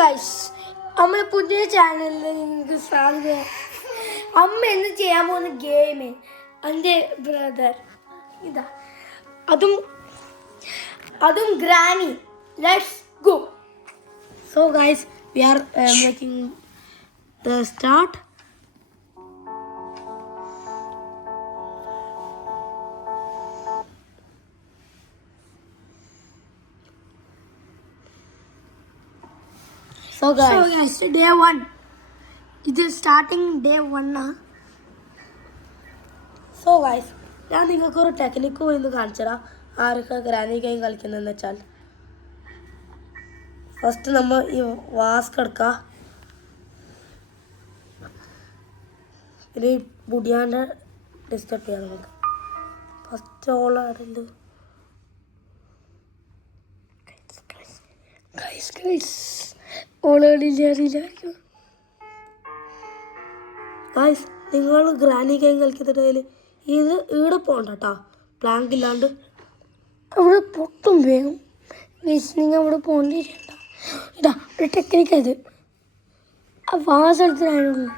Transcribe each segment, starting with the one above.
Guys നമ്മൾ പുതിയ ചാനലിൽ നിങ്ങൾക്ക് സ്വാഗതം. അമ്മ എന്ന് ചെയ്യാൻ പോകുന്ന ഗെയിം എൻ്റെ ബ്രദർ ഇതാ അതും granny. Let's go. So guys we are making the start. So guys, day 1. It is starting day 1 now. So guys, ഞാൻ നിങ്ങൾക്ക് ഒരു ടെക്നിക്ക് ഇന്ന് കാണിച്ചുതരാം. ആരൊക്കെ ഗ്രാനി ഗെയിം കളിക്കുന്നതെന്ന് വെച്ചാൽ, ഫസ്റ്റ് നമ്മൾ ഈ വാസ്ക് എടുക്കുക. ഇത് ബുഡിയാൻ്റെ ഡിസ്റ്റർബ് ചെയ്യാം നമുക്ക്. ഫസ്റ്റ് ഓളാടുണ്ട് ഓളില്ലായിരിക്കും. ഗൈസ് നിങ്ങൾ ഗ്രാനി ഗെയിം കളിക്കുന്നുണ്ടെങ്കിൽ ഇത് ഇവിടെ പോകണ്ട കേട്ടോ, പ്ലാങ്ക് ഇല്ലാണ്ട്. അവിടെ പൊട്ടും വേഗം. ഗൈസ് നിങ്ങൾ അവിടെ പോകേണ്ടിയിരിക്കണ്ട. ഇതാ ഒരു ടെക്നിക്കാണ് ഇത്. ആ വാസ് എടുത്തിനായിരുന്നു.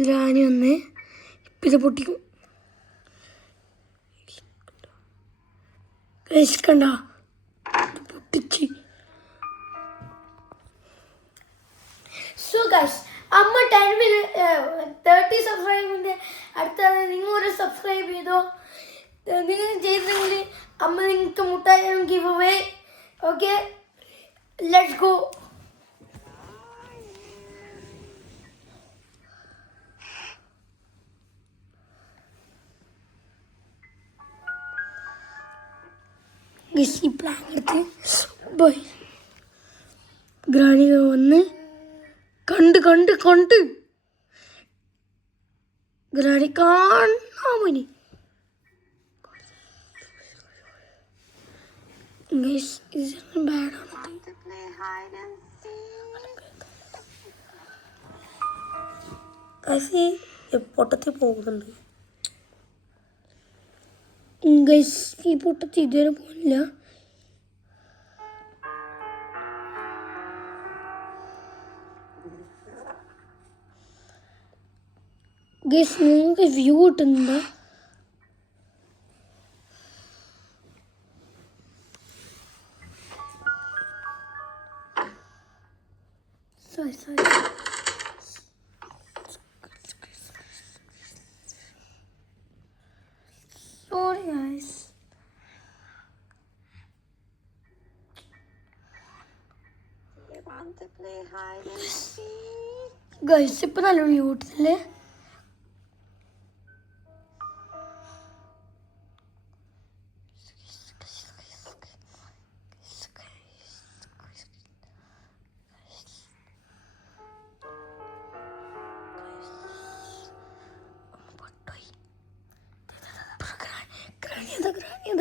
ഗ്രാനി ഒന്ന് ഇപ്പം ഇത് പൊട്ടിക്കും. കണ്ട പൊട്ടിച്ച്. സോ ഗൈസ് അമ്മ 30 സബ്സ്ക്രൈബിൻ്റെ അടുത്താണ്. നിങ്ങൾ ഒരു സബ്സ്ക്രൈബ് ചെയ്തോ. നിങ്ങൾ ചെയ്തില്ലെങ്കിൽ അമ്മ നിങ്ങൾക്ക് മുട്ടായി give away. Okay, let's go. ഈ പ്ലാൻ എടുത്ത് പോയി ഗ്രാനി വന്ന് കണ്ട് ഗ്രാനി കാണാമോനി. ബാഡാണ്. പൊട്ടത്തിൽ പോകുന്നുണ്ട്. ഗൈസ് ഈ പൊട്ടത്തിൽ ഇതുവരെ പോകില്ല. ഗൈസ് നിങ്ങൾക്ക് വ്യൂ കിട്ടുന്നുണ്ടോ? Sorry guys. You want to play hide and seek? Guys, ഇപ്പൊ നല്ല വ്യൂ കിട്ടില്ലേ? ഗ്രാനി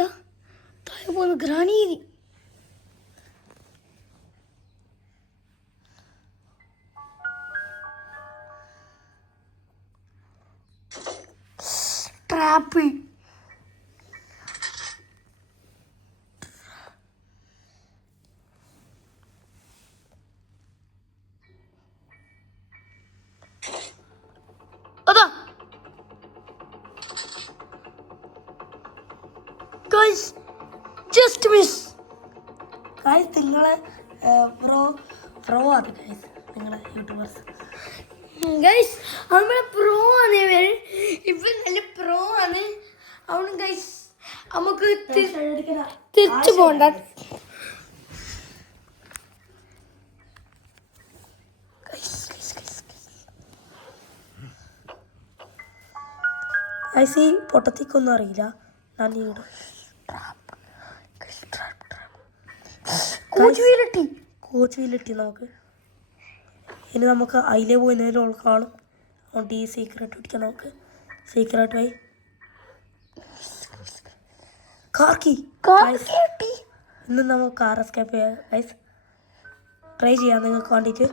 താഴെ പോകുന്ന ഗ്രാനി. ട്രാപ്പ്. അതാ ഗൈസ്, ജസ്റ്റ് മിസ്. ഗൈസ് നിങ്ങളെ പ്രോ ആണ് ഗൈസ്, നിങ്ങളെ യൂട്യൂബേഴ്സ്. ഗൈസ് നമ്മളെ പ്രോ ആണ് ഇവർ. ഇവർ നല്ല പ്രോ ആണ്. അവന് ഗൈസ് നമുക്ക് തിരിച്ചു പോകണ്ട. ഗൈസ് ഈ പൊട്ടത്തിക്കൊന്നും അറിയില്ല. ഞാൻ കോച്ച് വീലിട്ടി നമുക്ക്. ഇനി നമുക്ക് അതിലേ പോയിരുന്നതിൽ കാണും. അതുകൊണ്ട് ഈ സീക്രട്ട് പിടിക്കാം നമുക്ക്. സീക്രട്ട് പോയി ഇന്ന് നമുക്ക് കാർ എസ്കേപ്പ് ചെയ്യാം ഗൈസ്. ട്രൈ ചെയ്യാം നിങ്ങൾക്ക് വേണ്ടിയിട്ട്.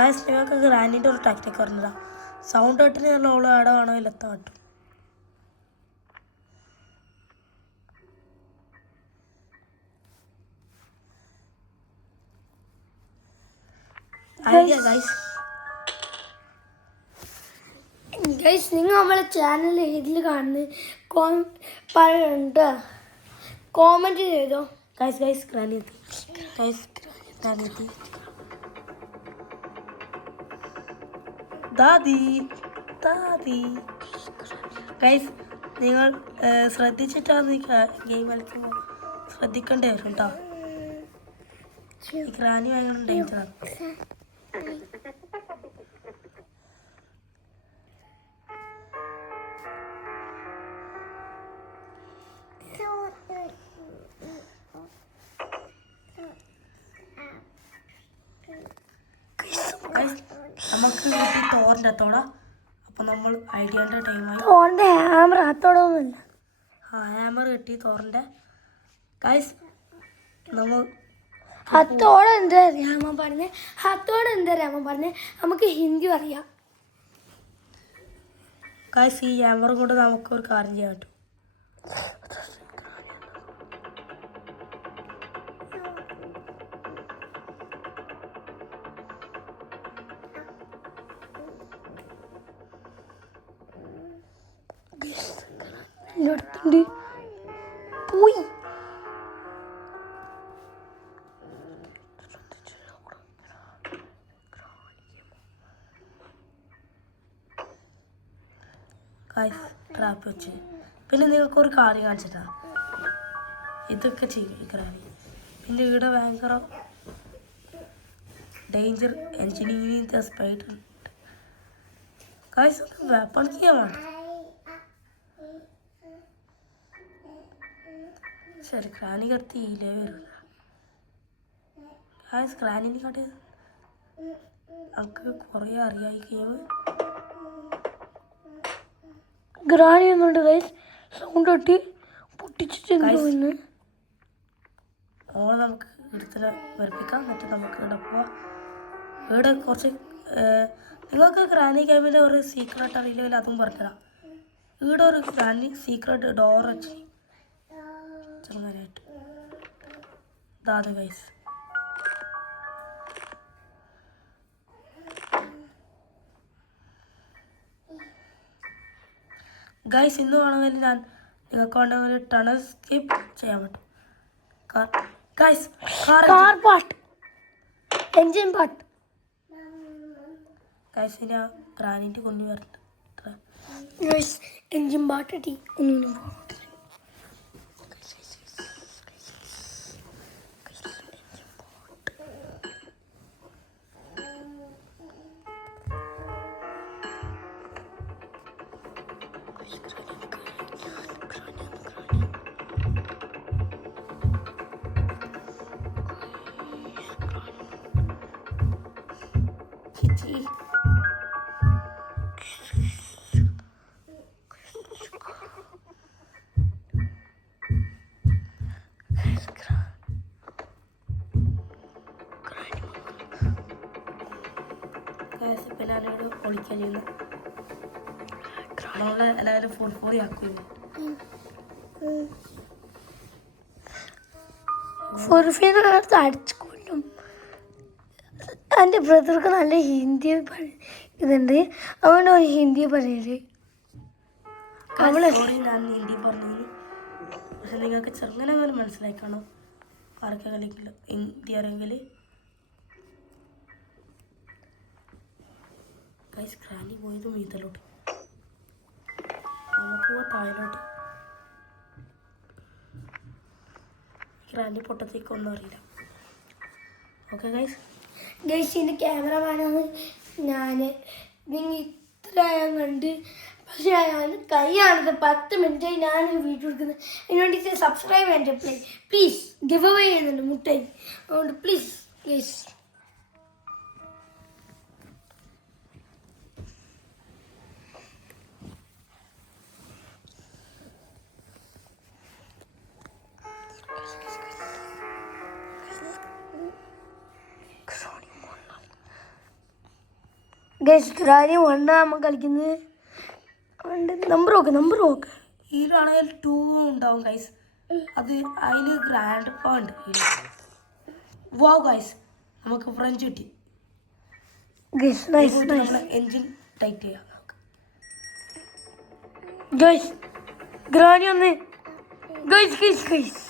ഗൈസ് നിങ്ങൾക്ക് ഗ്രാനീൻ്റെ ഒരു ടാക്റ്റിക് പറഞ്ഞതാ. സൗണ്ട് കെട്ടിന് ഓൾ ആടെ വേണോ ഇല്ലെത്താൻ പറ്റും. Idea guys. ഗൈസ് നിങ്ങൾ നമ്മളെ ചാനൽ ഏതിൽ കാണുന്നത് പറയുന്നുണ്ട്, കോമൻറ്റ് ചെയ്തോ. ഗൈസ് ഗ്രാനി എത്തി. ഗൈസ് ഗ്രാനി എത്തി. ദാദി ഗൈസ് നിങ്ങൾ ശ്രദ്ധിച്ചിട്ടാണ് ഈ ഗെയിം കളിക്കുമ്പോൾ ശ്രദ്ധിക്കേണ്ടി വരും കേട്ടോ. ഈ ഗ്രാനി ഭയങ്കര ഡേഞ്ചറാണ്. നമുക്ക് കിട്ടി തോറിൻ്റെ അത്തോട. അപ്പം നമ്മൾ ഐഡിയൻ്റെ ടൈമായി. തോറിൻ്റെ ഹാമർ അത്തോടൊന്നുമില്ല. ഹാമർ കിട്ടി തോറിൻ്റെ. ഗൈസ് നമ്മൾ ഹത്തോടെ എന്താ രാമൻ പറഞ്ഞേ, ഹത്തോടെ എന്താ രാമൻ പറഞ്ഞേ, നമുക്ക് ഹിന്ദി അറിയാം. ഗൈസ് ഈ ഹാമറും കൊണ്ട് നമുക്ക് ഒരു കാര്യം ചെയ്യാൻ പറ്റും. പോയി ഗൈസ് ട്രാപ്പ് വെച്ച്. പിന്നെ നിങ്ങൾക്കൊരു കാര്യം കാണിച്ചിട്ടാ ഇതൊക്കെ ചെയ്യിക്കാറി. പിന്നെ ഇവിടെ ഭയങ്കര danger engineering spider. Guys weapon ചെയ്യാൻ വേണ്ട. ശരി ക്രാനി കത്തിയില്ലേ വരില്ല. ഗൈസ് ക്രാനിനെ കാട്ടി നമുക്ക് കുറേ അറിയാം ഈ ഗെയിം. ഗ്രാനി ഒന്നുണ്ട് ഗൈസ്, സൗണ്ട് കെട്ടി പൊട്ടിച്ചിട്ട് ഓളെ നമുക്ക് എടുത്തിട്ട് വരപ്പിക്കാം. എന്നിട്ട് നമുക്ക് ഇവിടെ പോവാം. ഇവിടെ കുറച്ച് നിങ്ങൾക്ക് ഗ്രാനി ഗെയിമിൻ്റെ ഒരു സീക്രട്ട് അറിയില്ലെങ്കിൽ അതും പറഞ്ഞുതരാം. ഇവിടെ ഒരു ഗ്രാനി സീക്രട്ട് ഡോർ വെച്ച് ചെറുതായിട്ട് ഇതാണ് ഗൈസ്. ഗൈസ് ഇന്ന് വേണമെങ്കിൽ നിങ്ങൾക്ക് വേണമെങ്കിൽ ടണൽ സ്കിപ്പ് ചെയ്യാൻ പറ്റും. ഗൈസ് കാർ പാട്ട്, എൻജിൻ പാട്ട്. ഗൈസ് ഇനി ആ ഗ്രാനൈറ്റ് കൊണ്ടു വരട്ടെ. എൻജിൻ പാട്ടി ഒന്നും പിന്നെ അതിനോട് ഒളിക്കാൻ ചെയ്യുന്നു. നമ്മളെ എല്ലാവരും ഫോൺ ഫോറി ആക്കില്ല. ഫുർഫീനകത്ത് അടിച്ചു കൊല്ലും. എൻ്റെ ബ്രദർക്ക് നല്ല ഹിന്ദി ഇതുണ്ട്, അതുകൊണ്ട് ഒരു ഹിന്ദി പറയല്. ഞാൻ ഹിന്ദി പറഞ്ഞു. പക്ഷെ നിങ്ങൾക്ക് ചെറുങ്ങനെ പോലും മനസ്സിലാക്കണം. ആർക്കെങ്കിലും ഹിന്ദി അറിയെങ്കിൽ ഗൈസ് ഗ്രാനി പോയത് മീതലോട്ട്. നമുക്ക് പോവാം താഴോട്ട്. ഗ്രാനി പൊട്ടത്തേക്കൊന്നും അറിയില്ല. Okay guys. എൻ്റെ ക്യാമറമാനാണ് ഞാൻ. നിങ്ങൾ ഇത്രയും കണ്ട്, പക്ഷേ ഞാൻ കൈയാണത് 10 മിനിറ്റായി ഞാൻ വീഡിയോ എടുക്കുന്നത്. അതിന് വേണ്ടി സബ്സ്ക്രൈബ് ചെയ്യേണ്ട പ്ലീസ്. ഗിവ് അവേ ചെയ്യുന്നുണ്ട് മുട്ടായി, അതുകൊണ്ട് പ്ലീസ് ഗൈസ്. ഗൈസ് ഗ്രാനി വണ്ണ നമ്മൾ കളിക്കുന്നത് നമ്പർ നോക്ക് ഇതിലാണെങ്കിൽ 2 ഉണ്ടാവും ഗൈസ്. അത് അതിൽ ഗ്രാൻഡ് പാ ഉണ്ട്. വാ ഗൈസ് നമുക്ക് ഫ്രഞ്ച് കിട്ടി. Guys nice nice engine tight ചെയ്യാം. ഗൈസ് ഗ്രാനി ഒന്ന് guys guys guys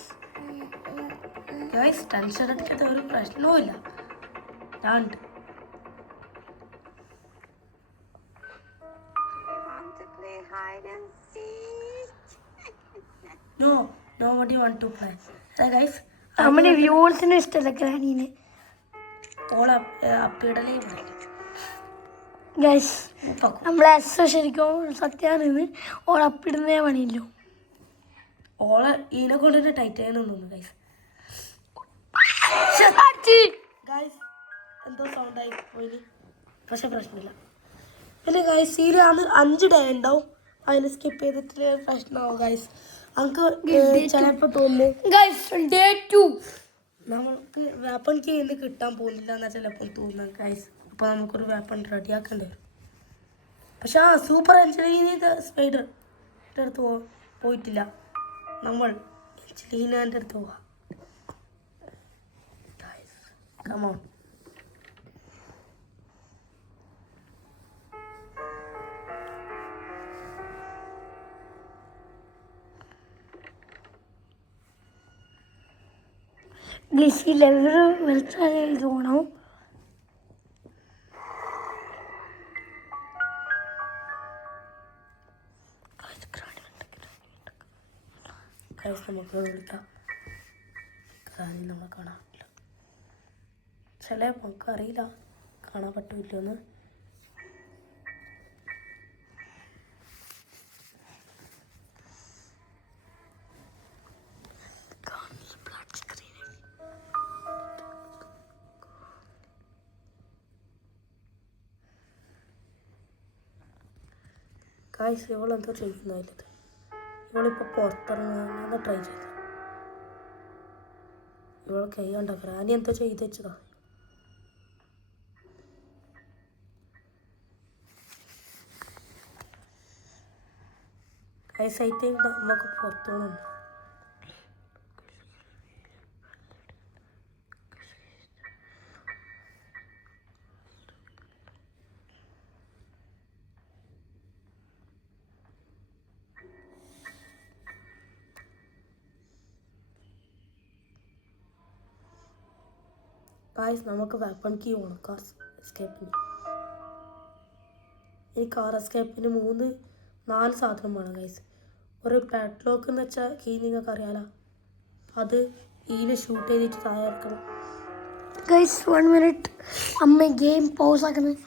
guys tension അടിക്കാത്ത ഒരു പ്രശ്നവും ഇല്ല. രണ്ട് No, nobody want to play. So guys, നമ്മുടെ വ്യൂവേഴ്സിനും ഇഷ്ടമല്ല ഗ്രാനീനെ. all അപ്പിടലേ പറയും. ഗൈസ് നമ്മളെ എസ് ശരിക്കും സത്യാന്ന് ഓളപ്പിടുന്നേ പണിയില്ലോ. ഓളെ ഇതിനെ കൊണ്ടിട്ട് ടൈറ്റ് ചെയ്യാനൊന്നും തോന്നുന്നു ഗൈസ്. ഗൈസ് എന്തോ സൗണ്ടായി പോയി, പക്ഷെ പ്രശ്നമില്ല. പിന്നെ ഗൈസ് ഇതിൽ 5 ഡേ ഉണ്ടാവും. അതിൽ സ്കിപ്പ് ചെയ്തിട്ട് പ്രശ്നമാവും ഗൈസ്. നമുക്ക് ചിലപ്പോൾ തോന്നുന്നു ഗൈസ് ഡേ 2 നമ്മൾക്ക് വെപ്പൺ ചെയ്യുന്നത് കിട്ടാൻ പോകുന്നില്ല എന്നാൽ ചിലപ്പോൾ തോന്നുന്നു ഗൈസ്. അപ്പോൾ നമുക്കൊരു വെപ്പൺ റെഡിയാക്കേണ്ടി വരും. പക്ഷെ സൂപ്പർ എഞ്ചലീന സ്പൈഡർ അടുത്ത് പോയിട്ടില്ല. നമ്മൾ എഞ്ചലീനാൻ്റെ അടുത്ത് പോവാം. Come on. ഗൈസ് ഈ ലെവൽ വലിച്ചാൽ ഇത് പോകണം. ഗൈസ് നമുക്ക് വിളിക്കാം. ഗ്രാനി നമ്മളെ കാണാറില്ല. ചിലപ്പോൾ നമുക്കറിയില്ല കാണാൻ പറ്റില്ലെന്ന്. ഗൈസ് ഇവളെന്തോ ചെയ്യുന്നതിലത്. ഇവളിപ്പോൾ പുറത്തിറങ്ങാൻ ട്രൈ ചെയ്തു. ഇവൾ കൈ കണ്ടോ ഗ്രാനി എന്തോ ചെയ്ത് വെച്ചതാ. ഗൈസ് ഐ തിങ്ക് നമുക്ക് പുറത്തു പോകണം. ഗൈസ് നമുക്ക് വെപ്പൺ കീ വേണം കാർ എസ്കേപ്പിന്. ഈ കാർ എസ്കേപ്പിന് 4 സാധനം വേണം ഗൈസ്. ഒരു പാഡ്ലോക്ക് എന്ന് വെച്ചാൽ കീ നിങ്ങൾക്ക് അറിയാലോ, അത് ഇതിൽ ഷൂട്ട് ചെയ്തിട്ട് താഴെ ഇറക്കണം. ഗൈസ് 1 മിനിറ്റ് അമ്മ ഗെയിം പോസ് ആക്കുന്നത്.